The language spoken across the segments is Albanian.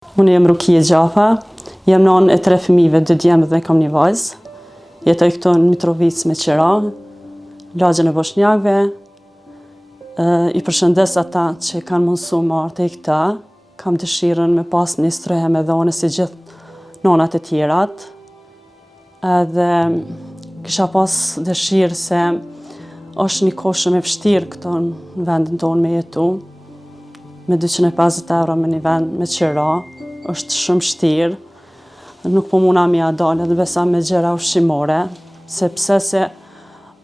Unë jem Rukie Gjafa, jem nën e 3 fëmijëve, 2 djemë dhe kam një vajzë. Jetoj këtu në Mitrovicë me qira, lagjën e Boshnjakëve. I përshëndes ata që kanë mundësu më ardhe i këta. Kam dëshirën me pas një strehë me dhone si gjithë nonat e tjerat. Edhe kisha pas dëshirë se është një kohë shumë e vështirë këto në vendin tonë me jetu. Me 250 euro me një vend me qira, është shumë vështirë. Nuk po muna mi a dalë edhe besa me gjera ushqimore, sepse se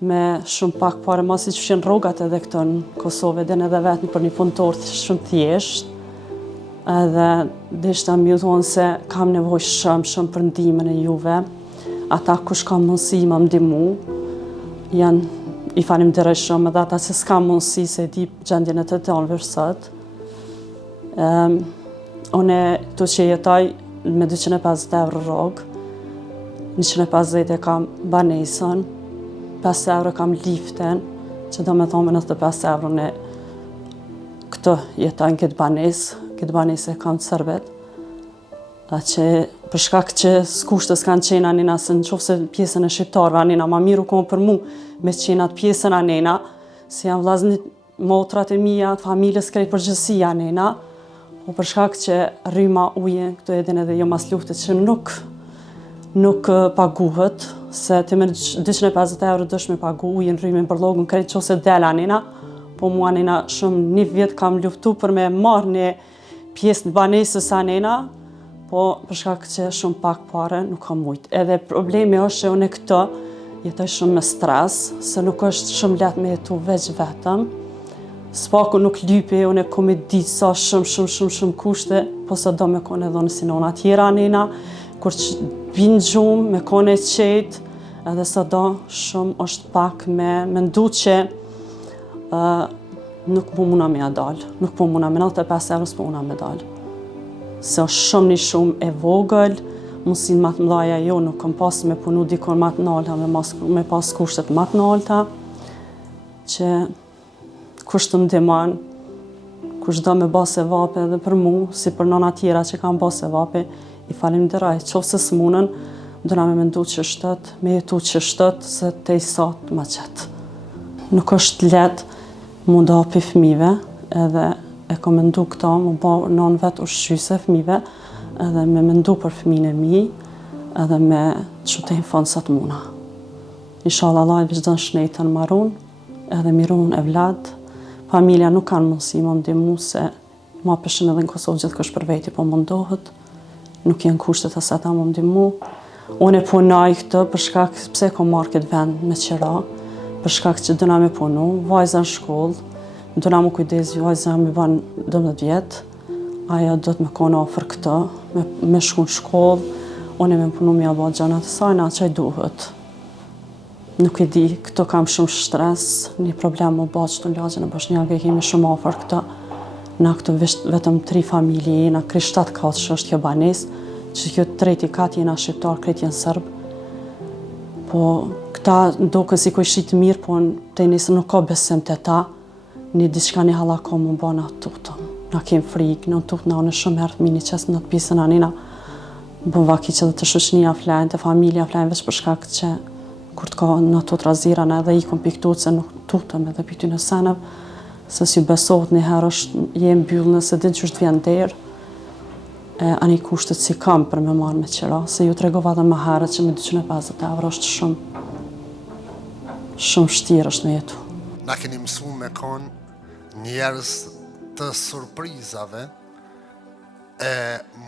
me shumë pak pare masi që fshin rrogat edhe këto në Kosovë, edhe edhe vetëm për një punëtor shumë thjesht. Edhe dishta mi u thonë se kam nevojë shumë për ndihmën e juve. Ata kush ka mundësi më ndihmu, janë i falemnderoj shumë, edhe ata që s'ka mundësi se di gjendjen e të tonëve sot. Une tu që jetoj me 250 euro rrogë, 150 e kam banesën, 5 euro kam liften, që do me thonë me 95 euro në këtë jetoj në këtë banesë e kam të sërbet. A që për shkak që s'kushtës kanë qenë anina, se në qofë se pjesën e shqiptarve anina, ma miru konë për mu me qenë atë pjesën anina, se janë vllaznit motrat e mija, familjes krejt përgjësi anina, po për shkak që rryma ujë, këtu edhin edhe jo mas luftet që nuk paguhet, se të me 250 euro dësh me pagu ujën, rrymin për logën, krejt që ose del anina, po mu anina shumë një vjet kam luftu për me marrë një pjesë në banesës anina, po për shkak që shumë pak pare nuk kam mujt. Edhe problemi është që unë këto jetoj shumë me stres, se nuk është shumë letë me jetu veç vetëm. Spaku nuk lypi, unë e kom e ditë sa shumë kushte, po sa do me kone edhe në sinona tjera anina, kur që binë gjumë, me kone qetë, edhe sa do shumë është pak me ndu që nuk po muna me a dalë, nuk po muna me 95 euro s'po muna me dalë. Se është shumë një shumë e vogël, mundësin ma të mdhaja jo, nuk kam pasë me punu dikon ma të nalta, me pas kushtet ma të nalta, që kush të ndihmon, kush do me base vape edhe për mu, si për nona tjera që kanë base vape, i falemnderoj. Qoftë se s'munën, dona me mendu që shtët, me jetu që shtët, se te i sot ma qëtë. Nuk është letë mu da për fëmive, edhe e kom mendu këta, mu ba non vetë ushqyse fëmive, edhe me mendu për fëmijën e mi, edhe me qutejnë fond sa të muna. Inshallah Allah i vazhdon shnetën marun, edhe mirun e vlad. Familja nuk kanë mundësi më ndihmu, se ma pëshin edhe në Kosovë gjithë kush për veti po mundohet. Nuk jenë kushtet as ata më ndihmu. Unë e punoj këtë për shkak pse kom marrë këtë vend me qira, për shkak që dëna me punu, vajza në shkollë, dëna më kujdes, vajza me ban 12 vjetë, aja do të me kone ofër këtë, me shku në shkollë, unë e me punu me aba gjanat e sajna, që i duhet. Nuk e di, këto kam shumë stres, një problem më ba që të në lagjën e Boshnjakëve, kemi shumë ofër këto. Na këto vetëm 3 familje jena, krejt 7 katë që është kjo banes, që kjo 3 katë jena shqiptar, krejt jenë sërbë. Po këta ndoken si kuj shqitë mirë, po të njësë nuk ka besim të ta, një diçka një halako më ba na tutëm. Na kem frikë, në tutë na unë shumë herë mini qesë në të pisën anina, bën vaki që dhe të shoqënia flenë, të familja flenë, veç për shkak që kur të ka në të razirana edhe i kom piktuat se nuk tutëm edhe piktu në senëv, se si besohet një herë është jem byllë nëse din që është vjen derë, ani kushtet si kam për me marrë me qira, se ju tregova dhe më herët që me 250 euro është shumë shtirë është me jetu. Na keni mësu me konë njerëz të surprizave,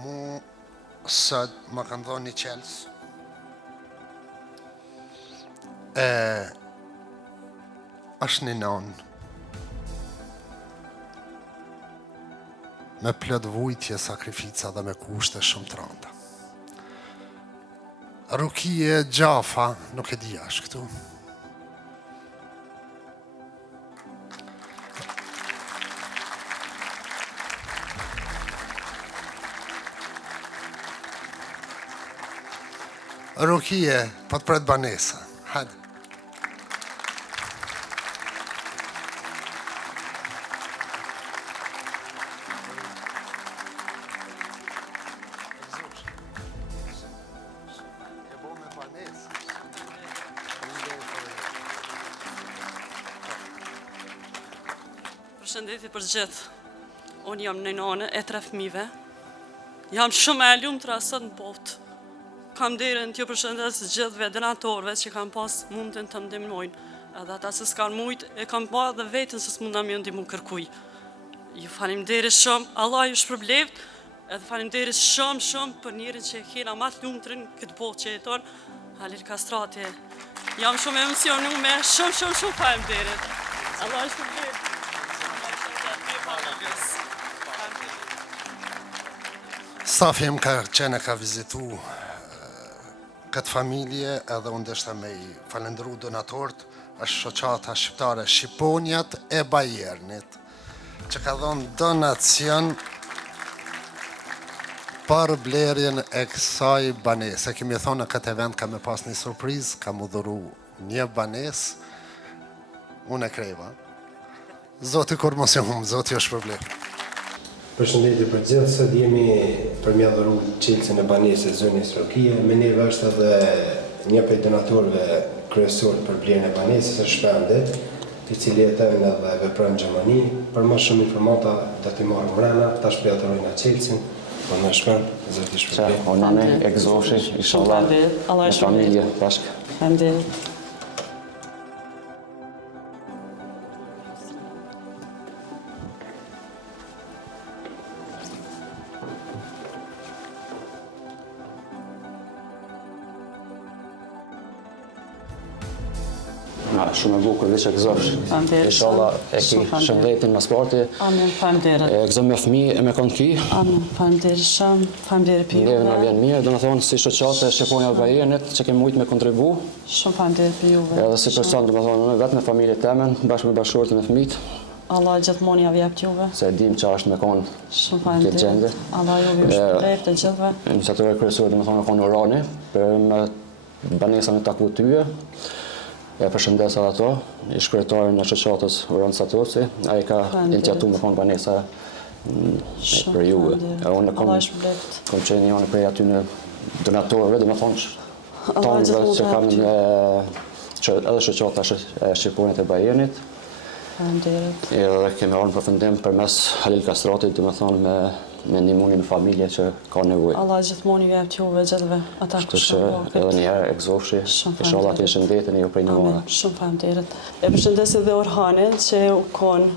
mu sot më kanë thonë një qelsë, është një nonë me plot vujtje, sakrifica dhe me kushte shumë të rënda. Rukie Gjafa, nuk e di është këtu. Rukie, po të pret banesa. Hajde. Përshëndetje për gjithë. Unë jam një nane e 3 fëmijëve. Jam shumë e lumtur sot në botë. Kam derën t'ju përshëndes gjithëve donatorëve që kanë pas mundin të ndihmojnë. Edhe ata që s'kan mujt e kam pa dhe vetën se s'munda më ndihmu kërkuj. Ju faleminderit shumë, Allah ju shpërbleft. Edhe faleminderit shumë për njerin që e kena ma të lumtrin këtë botë që jeton, Halil Kastrati. Jam shumë emocionume, shumë faleminderit. Allah ju shpërbleft. Stafi im ka vizitu këtë familje edhe unë deshta me i falendru donatorët, është shoqata shqiptare Shqiponjat e Bajernit, që ka dhonë donacion për blerjen e kësaj banese. Kemi thonë në këtë event ka me pas një surpriz, ka mu dhuru një banes, unë e kreva. Zoti kur mos e humë, Zoti është problem. Përshëndetje për gjithë, sot jemi për mja dhuru qelësin e banesë e zonës Rokia. Me neve është edhe një prej donatorëve kryesor për blerjen e banesës së Shpende, i cili jeton edhe vepron në Gjermani. Për më shumë informata do t'i marrë mbrana, tash për atërojnë qelësin, për më shpend, Zoti shpërblet. Onane, e gëzoshi, inshallah, me familje, bashkë. Faleminderit. Shumë e bukur, veç e gëzosh. Inshallah e ki shëndetin në sporti. Amin, faleminderit. E gëzëm me fëmijë e me konë ki. Amin, faleminderit shumë, faleminderit për Neve në juve. vjen mirë, do në thonë si shoqate Shqiponja e Bajernit që kemi mujtë me kontribu. Shumë faleminderit për juve. Edhe si person, do në thonë, vetë me familje temen, bashkë me bashkëshortin e fëmijët. Allah gjithmonë ja vjep t'juve. Se dim që është me konë Shumë këtë gjende. faleminderit. Allah ju shpërblet të gjithëve. Iniciatorë kryesore, do në thonë, konë Urani, për me banesa me taku tyje. E përshëndes edhe ato, i shkretarën e shoqatës Uran Satoci, a i ka iniciatu me konë banesa për juve. E unë kom qenë janë prej aty në donatorëve, dhe me thonë tonëve që kam edhe shoqata e Shqiponjat e Bajernit. Edhe kemi orën përfundim për mes Halil Kastratit, dhe me thonë me ndihmuni në familje që ka nevojë. Allah gjithmonë i vjep t'juve gjithëve. Ata Kështu që edhe njëherë e gëzofshi, inshallah të shëndetin e ju prej një mora. Shumë faleminderit. E përshëndesit dhe Orhanin që u konë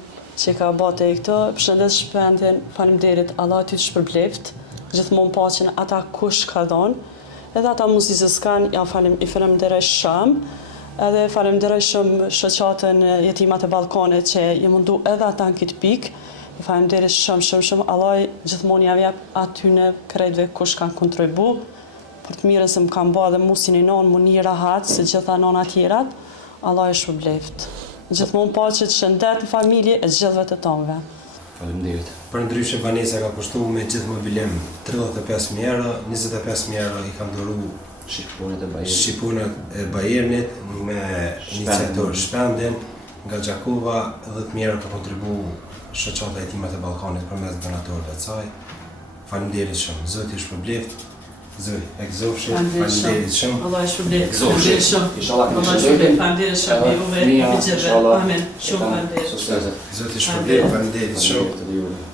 që ka bate e këto. Përshëndes Shpendin, faleminderit, Allah ty të shpërbleft. Gjithmonë paqen ata kush ka donë. Edhe ata muzicës kanë, i faleminderoj shumë. Edhe faleminderoj shumë shoqatën Jetimat e Ballkanit që je mundu edhe ata në këtë pikë. I faleminderit shumë. Allah gjithmonë ja vjep atyne krejtve kush kanë kontribu për të mirën se më kanë ba dhe mu si një nonë më një rahat se gjitha nona tjerat. Allah e shpërbleft. Gjithmonë paqe të shëndet në familje e gjithëve të tonëve. Faleminderit. Për ndryshe banesa ka kushtu me gjithë mobilem 35.000 euro, 25.000 euro i kam dhuru Shqiponjat e Bajernit me iniciator Shpendin, nga Gjakova 10.000 euro ka kontribu shoqata e Jetimat e Ballkanit përmes donatorëve të saj. Faleminderit shumë. Zoti ju shpërbleft. Zoti e gëzofshi. Faleminderit shumë. Allah e shpërbleft. Faleminderit shumë. Inshallah Allah e shpërbleft. Faleminderit shumë. Juve të gjithëve. Amen. Shumë faleminderit. Zoti shpërbleft. Faleminderit shumë.